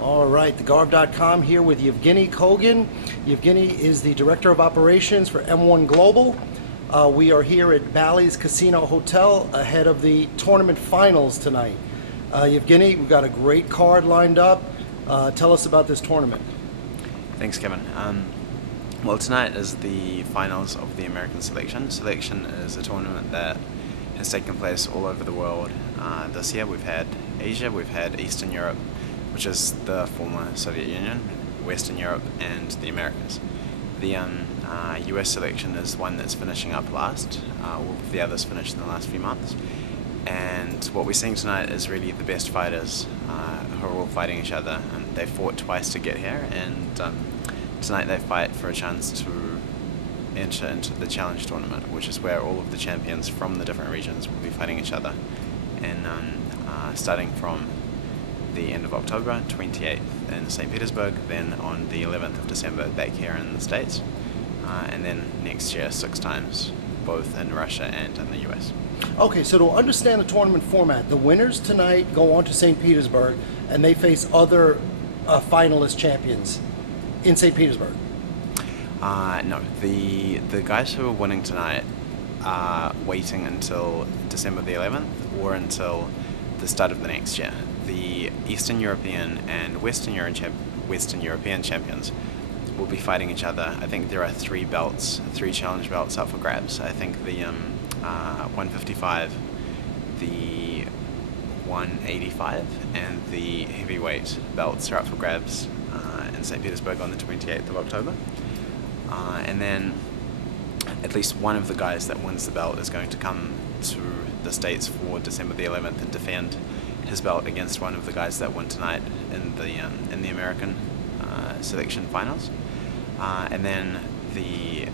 All right, thegarb.com here with Evgeni Kogan. Evgeni is the Director of Operations for M-1 Global. We are here at Bally's Casino Hotel ahead of the tournament finals tonight. Evgeni, we've got a great card lined up. Tell us about this tournament. Thanks, Kevin. Well, tonight is the finals of the American Selection. Selection is a tournament that has taken place all over the world. This year we've had Asia, we've had Eastern Europe, which is the former Soviet Union, Western Europe, and the Americas. The US selection is one that's finishing up last. All of the others finished in the last few months. And what we're seeing tonight is really the best fighters who are all fighting each other. They fought twice to get here, and tonight they fight for a chance to enter into the Challenge Tournament, which is where all of the champions from the different regions will be fighting each other. And starting from the end of October, 28th in St. Petersburg, then on the 11th of December back here in the States, and then next year 6 times, both in Russia and in the US. Okay, so to understand the tournament format, the winners tonight go on to St. Petersburg and they face other finalist champions in St. Petersburg. No, the guys who are winning tonight are waiting until December the 11th or until the start of the next year. The Eastern European and Western European champions will be fighting each other. I think there are 3 challenge belts up for grabs. I think the 155, the 185, and the heavyweight belts are up for grabs in St. Petersburg on the 28th of October. And then at least one of the guys that wins the belt is going to come to the States for December the 11th and defend his belt against one of the guys that won tonight in the American selection finals. And then the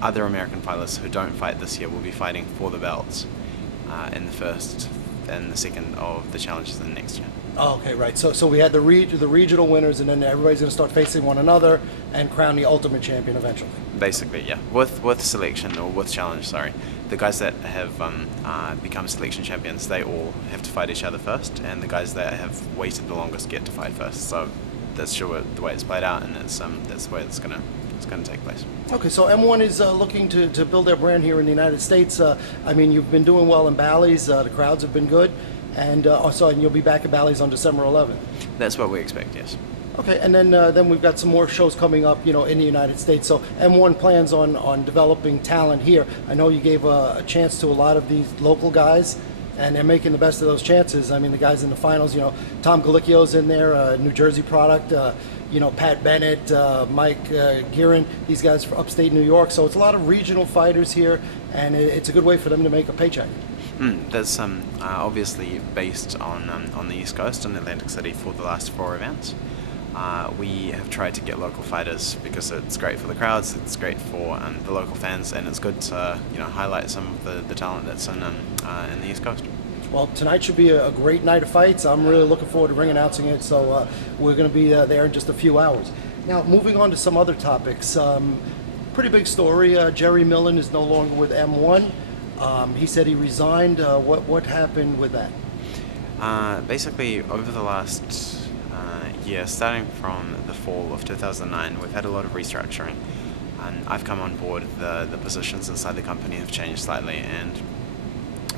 other American fighters who don't fight this year will be fighting for the belts in the first and the second of the challenges in the next year. Oh, okay, right. So we had the regional winners, and then everybody's going to start facing one another and crown the ultimate champion eventually. Basically, yeah. With selection, or with challenge, sorry, the guys that have become selection champions, they all have to fight each other first, and the guys that have waited the longest get to fight first. So that's sure the way it's played out, and that's the way it's gonna take place. Okay, so M1 is looking to build their brand here in the United States. I mean, you've been doing well in Bally's. The crowds have been good. And and you'll be back at Bally's on December 11th. That's what we expect, yes. Okay, and then we've got some more shows coming up, in the United States. So M1 plans on developing talent here. I know you gave a chance to a lot of these local guys, and they're making the best of those chances. I mean, the guys in the finals, Tom Galicchio's in there, New Jersey product. Pat Bennett, Mike Guerin, these guys from upstate New York. So it's a lot of regional fighters here, and it's a good way for them to make a paycheck. That's obviously based on the East Coast in Atlantic City for the last 4 events. We have tried to get local fighters because it's great for the crowds, it's great for the local fans, and it's good to highlight some of the talent that's in the East Coast. Well, tonight should be a great night of fights. I'm really looking forward to ring announcing it, so we're going to be there in just a few hours. Now, moving on to some other topics. Pretty big story. Jerry Millan is no longer with M1. He said he resigned. What happened with that? Basically, over the last year, starting from the fall of 2009, we've had a lot of restructuring. I've come on board. The positions inside the company have changed slightly, and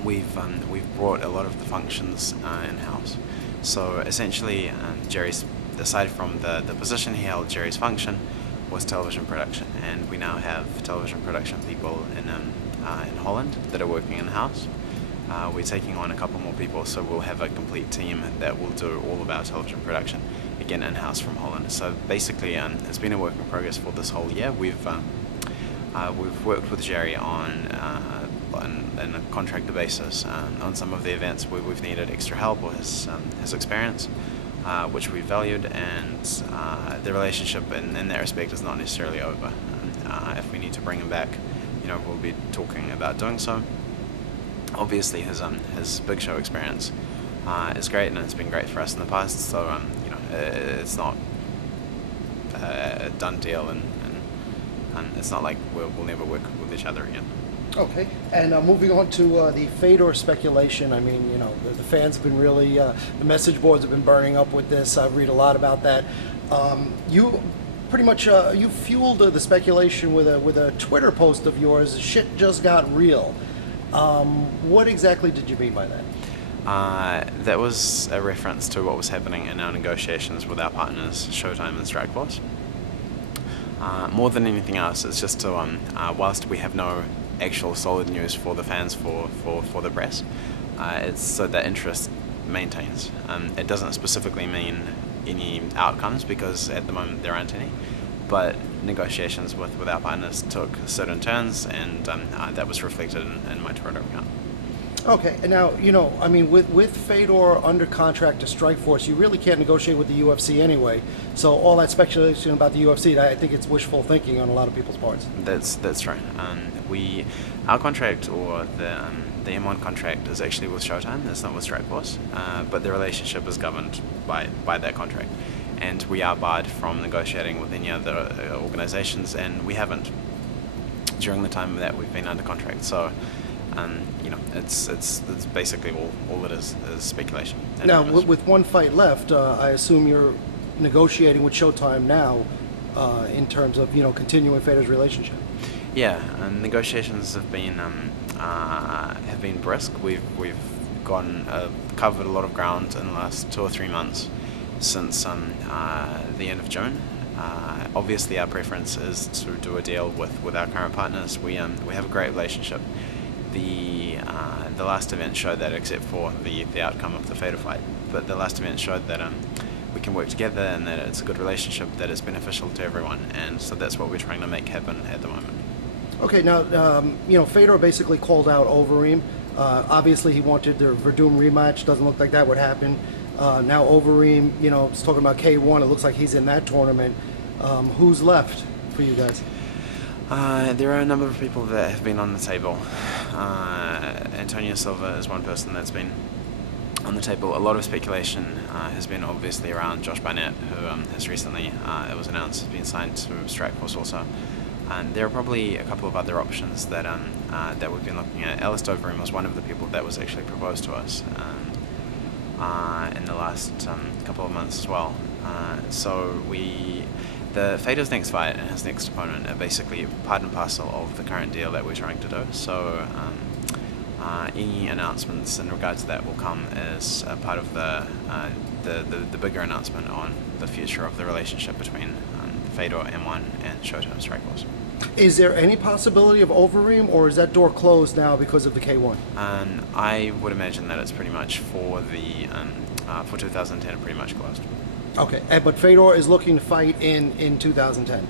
we've brought a lot of the functions in-house. So essentially, Jerry's, aside from the position he held, Jerry's function was television production, and we now have television production people in Holland that are working in-house. We're taking on a couple more people, so we'll have a complete team that will do all of our television production, again in-house from Holland. So basically, it's been a work in progress for this whole year. We've worked with Jerry on a contractor basis on some of the events where we've needed extra help or his experience, which we valued, and the relationship in that respect is not necessarily over. If we need to bring him back, we'll be talking about doing so. Obviously, his big show experience is great, and it's been great for us in the past. So it's not a done deal, and it's not like we'll never work with each other again. Okay, and moving on to the Fedor speculation. I mean, the fans have been really, the message boards have been burning up with this. I read a lot about that. You pretty much you fueled the speculation with a Twitter post of yours. Shit just got real. What exactly did you mean by that? That was a reference to what was happening in our negotiations with our partners, Showtime and Strikeforce. More than anything else, it's just to, whilst we have no actual solid news for the fans, for the press, it's so that interest maintains. It doesn't specifically mean any outcomes, because at the moment there aren't any, but negotiations with our partners took certain turns, and that was reflected in my Twitter account. Okay, and now, I mean, with Fedor under contract to Strikeforce, you really can't negotiate with the UFC anyway. So all that speculation about the UFC, I think it's wishful thinking on a lot of people's parts. That's true. Our contract, or the M-1 contract, is actually with Showtime. It's not with Strikeforce, but the relationship is governed by that contract, and we are barred from negotiating with any other organizations, and we haven't during the time that we've been under contract. So. It's basically all it is speculation. Now, with one fight left, I assume you're negotiating with Showtime now in terms of continuing Fedor's relationship. Yeah, negotiations have been brisk. We've covered a lot of ground in the last 2 or 3 months since the end of June. Obviously, our preference is to do a deal with our current partners. We have a great relationship. The last event showed that, except for the outcome of the Fedor fight. But the last event showed that we can work together, and that it's a good relationship that is beneficial to everyone. And so that's what we're trying to make happen at the moment. Okay, now Fedor basically called out Overeem. Obviously, he wanted the Werdum rematch. Doesn't look like that would happen. Now Overeem, is talking about K1. It looks like he's in that tournament. Who's left for you guys? There are a number of people that have been on the table. Antonio Silva is one person that's been on the table. A lot of speculation has been obviously around Josh Barnett, who has recently, it was announced, has been signed to Strikeforce also. And there are probably a couple of other options that we've been looking at. Alistair Overeem was one of the people that was actually proposed to us in the last couple of months as well. The Fedor's next fight and his next opponent are basically part and parcel of the current deal that we're trying to do. So any announcements in regard to that will come as a part of the bigger announcement on the future of the relationship between Fedor, M1, and Showtime Strikeforce. Is there any possibility of Overeem, or is that door closed now because of the K1? I would imagine that it's pretty much for 2010 pretty much closed. Okay, but Fedor is looking to fight in 2010.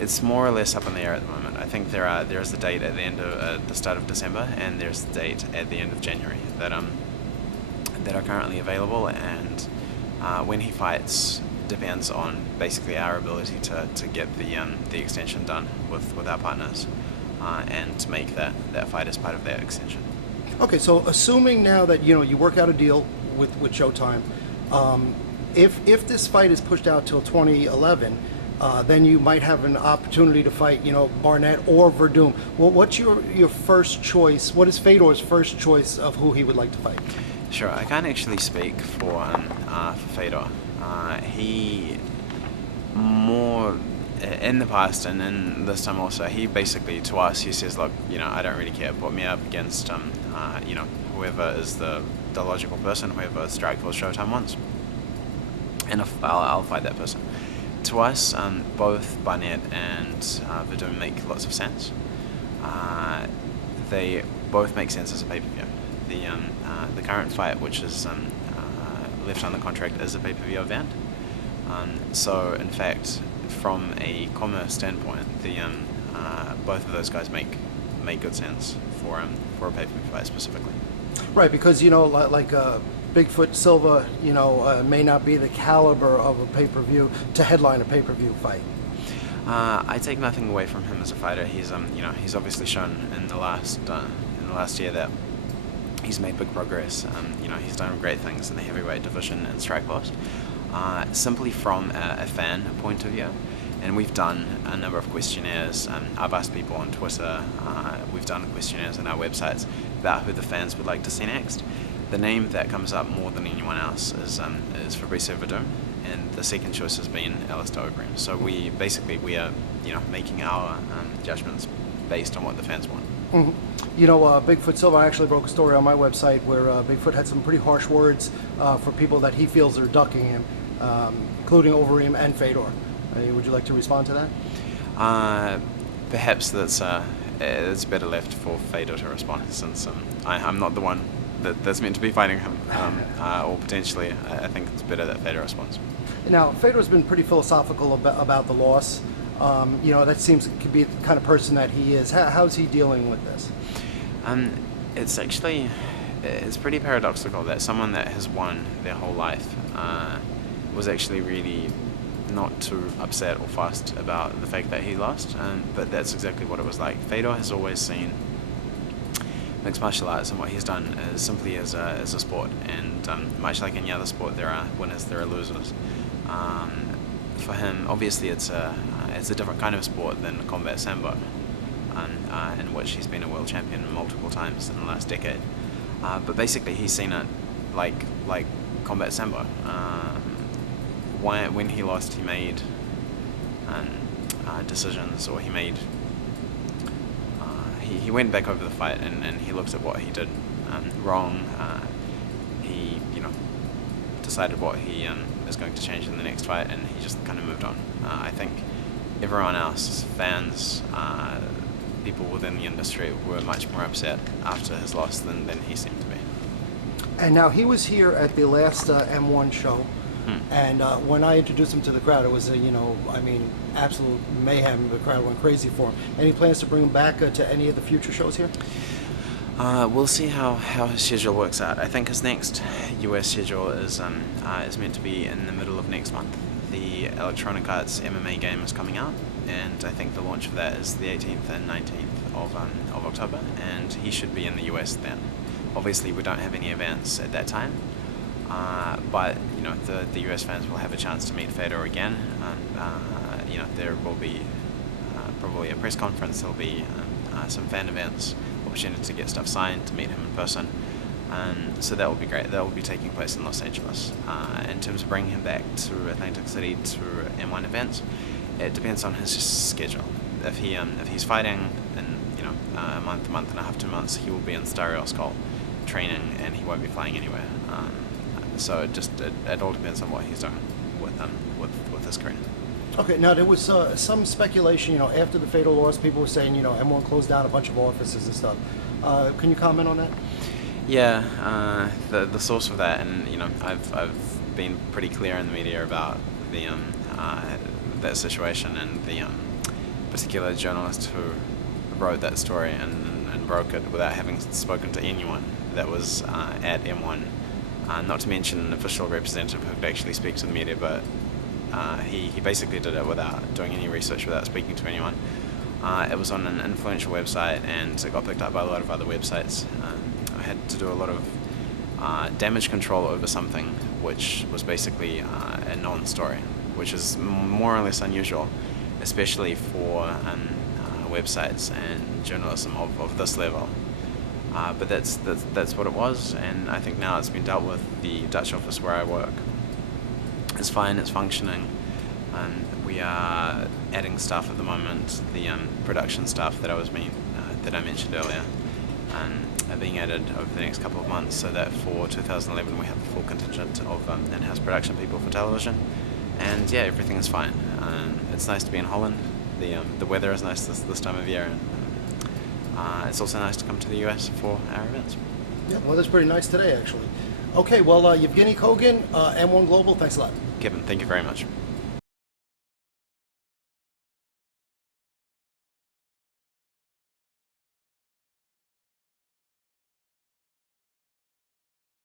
It's more or less up in the air at the moment. I think there is a date at the end of the start of December, and there's a date at the end of January that are currently available, and when he fights depends on basically our ability to get the extension done with our partners, and to make that fight as part of that extension. Okay, so assuming now that you work out a deal with Showtime. If this fight is pushed out till 2011, then you might have an opportunity to fight, Barnett or Werdum. Well, what's your first choice? What is Fedor's first choice of who he would like to fight? Sure, I can't actually speak for Fedor. He more in the past and in this time also. He basically to us he says, look, I don't really care. Put me up against whoever is the logical person, whoever Strikeforce Showtime wants, and I'll fight that person. To us, both Barnett and Werdum make lots of sense. They both make sense as a pay-per-view. The current fight, which is left on the contract, is a pay-per-view event. So in fact, from a commerce standpoint, both of those guys make good sense for a pay-per-view fight specifically. Right, because like Big Foot Silva, may not be the caliber of a pay-per-view to headline a pay-per-view fight. I take nothing away from him as a fighter. He's he's obviously shown in the last year that he's made big progress. He's done great things in the heavyweight division in Strikeforce. Simply from a fan point of view, And we've done a number of questionnaires. I've asked people on Twitter, we've done questionnaires on our websites about who the fans would like to see next. The name that comes up more than anyone else is Fabrice Werdum, and the second choice has been Overeem. So we are making our judgments based on what the fans want. Mm-hmm. You know, Big Foot Silva, I actually broke a story on my website where Big Foot had some pretty harsh words for people that he feels are ducking him, including Overeem and Fedor. Would you like to respond to that? Perhaps it's better left for Fedor to respond, since I'm not the one that's meant to be fighting him, or potentially I think it's better that Fedor responds. Now, Fedor's been pretty philosophical about the loss. That seems to be the kind of person that he is. How's he dealing with this? It's pretty paradoxical that someone that has won their whole life was actually really not too upset or fussed about the fact that he lost, but that's exactly what it was like. Fedor has always seen mixed martial arts and what he's done as simply as a sport, and much like any other sport, there are winners, there are losers. For him, obviously, it's a different kind of sport than combat sambo, in which he's been a world champion multiple times in the last decade. But basically, he's seen it like combat sambo. When he lost, he made decisions, or he went back over the fight and he looked at what he did wrong. He decided what he is going to change in the next fight, and he just kind of moved on. I think everyone else, fans, people within the industry, were much more upset after his loss than he seemed to be. And now he was here at the last M1 show. And when I introduced him to the crowd, it was absolute mayhem. The crowd went crazy for him. Any plans to bring him back to any of the future shows here? We'll see how his schedule works out. I think his next US schedule is meant to be in the middle of next month. The Electronic Arts MMA game is coming out, and I think the launch of that is the 18th and 19th of October, and he should be in the US then. Obviously, we don't have any events at that time. But the US fans will have a chance to meet Fedor again. There will be probably a press conference. There'll be some fan events, opportunity to get stuff signed, to meet him in person. So that will be great. That will be taking place in Los Angeles. In terms of bringing him back to Atlantic City to M1 events, it depends on his schedule. If he's fighting in a month and a half, 2 months, he will be in Skull training, and he won't be flying anywhere. So it all depends on what he's doing with his career. Okay, now there was some speculation, after the fatal loss, people were saying, M1 closed down a bunch of offices and stuff. Can you comment on that? Yeah, the source of that, and I've been pretty clear in the media about the that situation, and the particular journalist who wrote that story and broke it without having spoken to anyone that was at M1. Not to mention an official representative who could actually speak to the media, but he basically did it without doing any research, without speaking to anyone. It was on an influential website, and it got picked up by a lot of other websites. I had to do a lot of damage control over something which was basically a non-story, which is more or less unusual, especially for websites and journalism of this level. But that's what it was, and I think now it's been dealt with. The Dutch office where I work is fine, it's functioning. We are adding staff at the moment. The production staff that I mentioned earlier are being added over the next couple of months, so that for 2011 we have a full contingent of in-house production people for television. And yeah, everything is fine. It's nice to be in Holland. The weather is nice this time of year. It's also nice to come to the US for our events. Yeah, well, that's pretty nice today, actually. Okay, well, Evgeni Kogan, M1 Global, thanks a lot. Kevin, thank you very much.